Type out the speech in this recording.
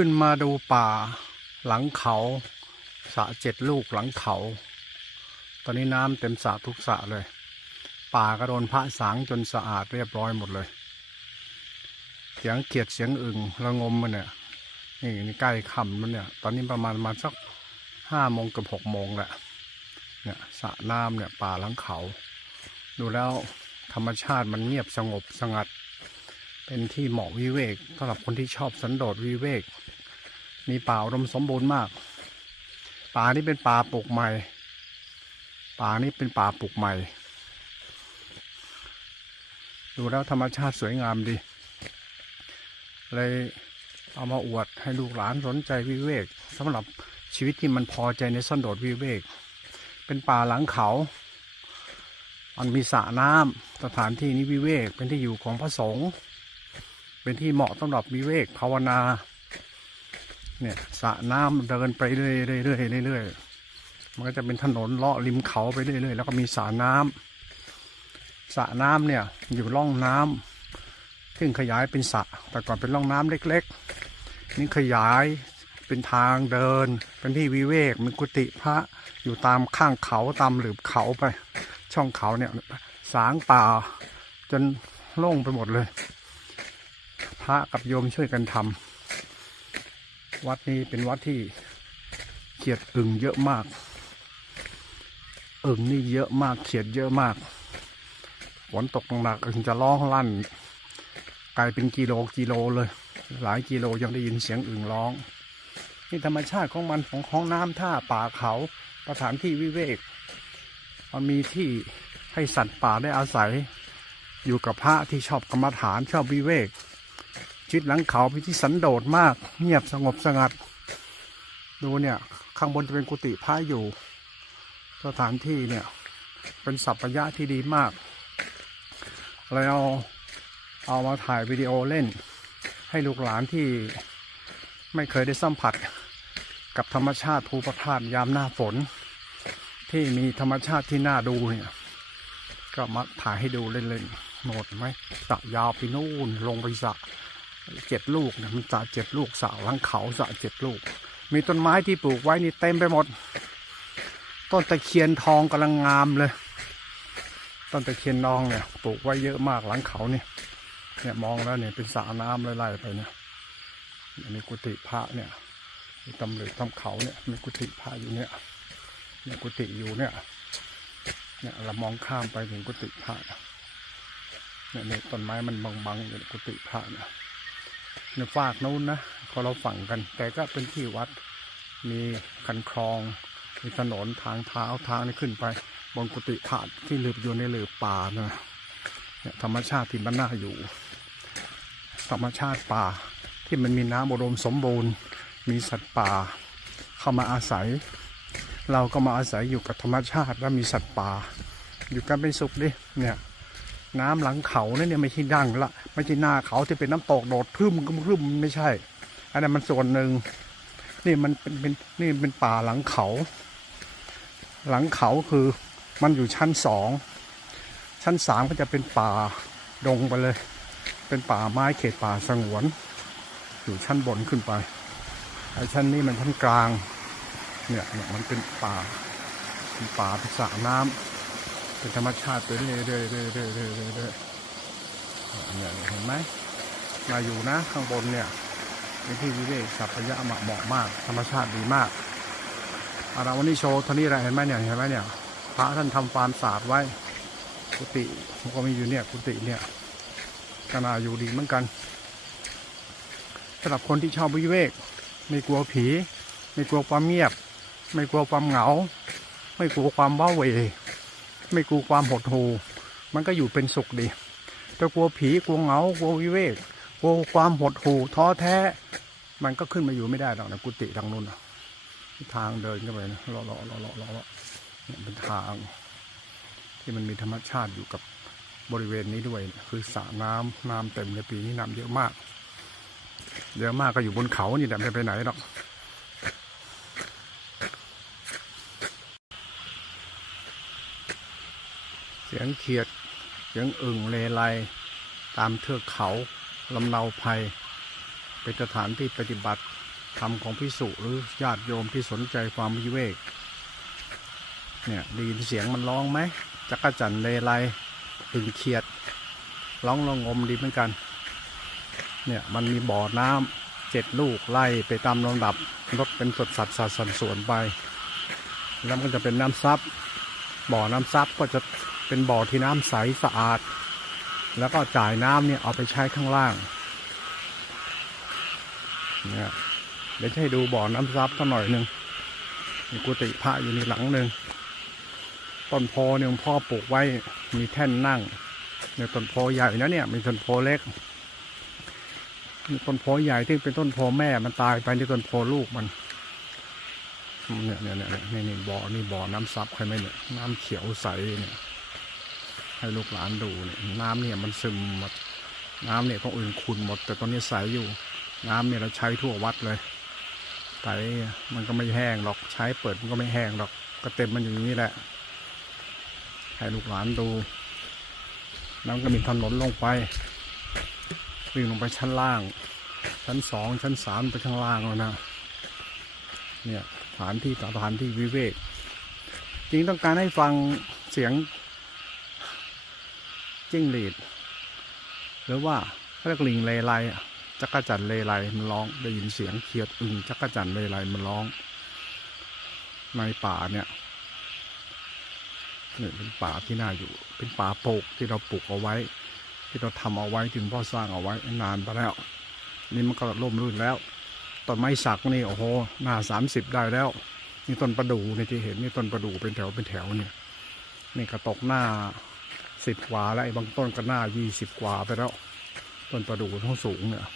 ขึ้นมาดูป่าหลังเขาสะเจ็ดลูกหลังเขา ตอนนี้น้ำเต็มสะทุกสะเลย ป่าก็โดนพระสางจนสะอาดเรียบร้อยหมดเลย เสียงเกียดเสียงอึ่งระงมมันเนี่ยนี่นี่ใกล้ค่ำมันเนี่ย ตอนนี้ประมาณมาสักห้าโมงกับหกโมงแหละเนี่ยสระน้ำเนี่ยป่าหลังเขา ดูแล้วธรรมชาติมันเงียบสงบสงัด เป็นที่เหมาะวิเวกสำหรับคนที่ชอบสันโดษวิเวก มีป่าอุดมสมบูรณ์มาก ป่านี้เป็นป่าปลูกใหม่ ป่านี้เป็นป่าปลูกใหม่ ดูแล้วธรรมชาติสวยงามดี เลยเอามาอวดให้ลูกหลานสนใจวิเวกสำหรับชีวิตที่มันพอใจในสันโดษวิเวก เป็นป่าหลังเขามันมีสระน้ำสถานที่นี้วิเวกเป็นที่อยู่ของพระสงฆ์ เป็นที่เหมาะสำหรับวิเวกภาวนา เนี่ยสระน้ำเดินไปเรื่อยๆเรื่อยๆเรื่อยๆมันก็จะเป็นถนนเลาะริมเขาไปเรื่อยๆแล้วก็มีสระน้ำสระน้ำเนี่ยอยู่ร่องน้ำซึ่งขยายเป็นสระแต่ก่อนเป็นร่องน้ำเล็ก ๆ นี่ขยายเป็นทางเดิน เป็นที่วิเวกมีกุฏิพระอยู่ตามข้างเขาตามหลืบเขาไป ช่องเขาเนี่ยสางป่าจนโล่งไปหมดเลย พระกับโยมช่วยกันทำวัดนี้เป็นวัดที่เขียดอึ่งเยอะมากอึ่งนี่เยอะมากเขียดเยอะมากฝนตกหนักอึ่งจะร้องลั่นกลายเป็นกิโลกิโลเลย หลายกิโลยังได้ยินเสียงอึ่งร้องนี่ธรรมชาติของมันของของน้ำท่าป่าเขาสถานที่วิเวก มันมีที่ให้สัตว์ป่าได้อาศัย อยู่กับพระที่ชอบกรรมฐานชอบวิเวก ชิดหลังเขาเป็นที่สันโดษมาก เงียบสงบสงัด ดูเนี่ย ข้างบนจะเป็นกุฏิพระอยู่ สถานที่เนี่ย เป็นสัพพยะที่ดีมากเลยเอาเอามาถ่ายวิดีโอเล่น ให้ลูกหลานที่ไม่เคยได้สัมผัส กับธรรมชาติภูประทานยามหน้าฝน ที่มีธรรมชาติที่น่าดูเนี่ยก็มาถ่ายให้ดูเล่นๆโหนดไหมสระยาวไปนู่นลงไปสะ เจ็ดลูกเนี่ยมันสระเจ็ดลูกสระหลังเขาสระเจ็ดลูก มีต้นไม้ที่ปลูกไว้นี่เต็มไปหมด ต้นตะเคียนทองกำลังงามเลย ต้นตะเคียนทองเนี่ยปลูกไว้เยอะมากหลังเขาเนี่ยเนี่ยมองแล้วเนี่ยเป็นสระน้ำไล่ๆไปเนี่ยมีกุฏิพระเนี่ยมีตำเหลือทำเขาเนี่ยมีกุฏิพระอยู่เนี่ยเนี่ยกุฏิอยู่เนี่ยเนี่ยเรามองข้ามไปถึงกุฏิพระเนี่ยเนี่ยต้นไม้มันบังๆอยู่กุฏิพระเนะ ในฝากนู้นนะเขาเราฝั่งกัน แต่ก็เป็นที่วัด มีคันคลอง มีถนนทางเท้าทางนี่ขึ้นไป บนกุฏิพระที่หลืบอยู่ในหลืบป่านะเนี่ยธรรมชาติที่มันน่าอยู่ ธรรมชาติป่าที่มันมีน้ำอุดมสมบูรณ์ มีสัตว์ป่า เข้ามาอาศัย เราก็มาอาศัยอยู่กับธรรมชาติและมีสัตว์ป่า อยู่กันเป็นสุขดิเนี่ย น้ำหลังเขาเนี่ยไม่ใช่ดังละไม่ใช่หน้าเขาที่เป็นน้ำตกโดดพึ่มกึมพึ่มไม่ใช่ อันนั้นมันส่วนหนึ่งนี่มันเป็นเป็นนี่เป็นป่าหลังเขา หลังเขาคือมันอยู่ชั้นสองชั้นสามก็จะเป็นป่าดงไปเลย เป็นป่าไม้เขตป่าสงวน อยู่ชั้นบนขึ้นไปไอ้ชั้นนี้มันชั้นกลางเนี่ยเนี่ยมันเป็นป่าเป็นป่าเป็นสระน้ำ เป็นธรรมชาติไปเรื่อยๆเรื่อยๆเรื่อยๆเรื่อยเรื่อยเนี่ยเห็นไหมมาอยู่นะข้างบนเนี่ยเป็นที่วิเวกสัพพยะเหมาะเหมาะมาก ธรรมชาติดีมากอาราวันนี้โชว์ท่านี้อะไรเห็นไหมเนี่ยเห็นไหมเนี่ยพระท่านทำฟาร์มศาสตร์ไว้ กุฏิมันก็มีอยู่เนี่ยกุฏิเนี่ยกนาอยู่ดีเหมือนกันสำหรับคนที่ชอบวิเวก ไม่กลัวผี ไม่กลัวความเงียบ ไม่กลัวความเหงา ไม่กลัวความว้าเหว ไม่กลัวความหดหู่มันก็อยู่เป็นสุขดีแต่กลัวผีกลัวเหงากลัววิเวกกลัวความหดหู่ท้อแท้ มันก็ขึ้นมาอยู่ไม่ได้หรอกนะกุฏิทางนู้นนะทางเดินเข้าไปนะเลาะเลาะเลาะเลาะเลาะเนี่ยเป็นทาง ที่มันมีธรรมชาติอยู่กับบริเวณนี้ด้วย คือสระน้ำน้ำเต็มในปีนี้น้ำเยอะมาก เยอะมากก็อยู่บนเขานี่แหละไม่ไปไหนหรอก สียงเขียด เสียงอึ่งเลไลตามเทือกเขาลำเนาภัย เป็นสถานที่ปฏิบัติธรรมของพิสุหรือญาติโยมที่สนใจความวิเวกเนี่ยได้ยินเสียงมันร้องไหมจักรจันเลไลถึงเขียดร้องระงมดีเหมือนกันเนี่ยมันมีบ่อน้ำเจ็ดลูกไล่ไปตามลำดับรถเป็นสดสัดสัดสันส่วนไป แล้วมันจะเป็นน้ำซับบ่อน้ำซับก็จะ เป็นบ่อที่น้ำใสสะอาด แล้วก็จ่ายน้ำเนี่ยเอาไปใช้ข้างล่างเนี่ยเดี๋ยวให้ดูบ่อน้ำซับสักหน่อยหนึ่งมีกุฏิพระอยู่ในหลังหนึ่งต้นโพเนี่ยพ่อปลูกไว้มีแท่นนั่งเนี่ยต้นโพใหญ่นะเนี่ยมีต้นโพเล็กมีต้นโพใหญ่ที่เป็นต้นโพแม่มันตายไปที่ต้นโพลูกมันเนี่ยเนี่ยเนี่ยเนี่ยนี่บ่อนี่บ่อน้ำซับใครไหมเนี่ยน้ำเขียวใสเนี่ย ให้ลูกหลานดูเนี่ยน้ำเนี่ยมันซึมหมดน้ำเนี่ยก็อื่นขุ่นหมด แต่ตอนนี้ใสอยู่ น้ำเนี่ยเราใช้ทั่ววัดเลยแต่มันก็ไม่แห้งหรอกใช้เปิดมันก็ไม่แห้งหรอกก็เต็มมันอยู่อย่างนี้แหละให้ลูกหลานดู น้ำก็มีถนนลงไปวิ่งลงไปชั้นล่าง ชั้นสองชั้นสามไปข้างล่างแล้วนะเนี่ยสถานที่สถานที่วิเวกจริงต้องการให้ฟังเสียง จิ้งหรีดหรือว่าเรียกลิงเลไลจักรจันเลไลมันร้องได้ยินเสียงเขียดอึงจักรจันเลไลมันร้อง ในป่าเนี่ยเนี่เป็นป่าที่น่าอยู่ เป็นป่าโปกที่เราปลูกเอาไว้ ที่เราทำเอาไว้ถึงพ่อสร้างเอาไว้นานไปแล้ว นี่มันก็ร่มรื่นแล้วต้นไม้สักนี่โอ้โหหน้าสามสิบได้แล้วนี่ต้นประดู่เนี่ยที่เห็นนี่ต้นประดู่เป็นแถวเป็นแถวเนี่ยนี่ก็ตกหน้า สิบกว่าแล้วไอ้บางต้นก็หน้ายี่สิบกว่าไปแล้ว ต้นประดู่ทั้งสูงเนี่ย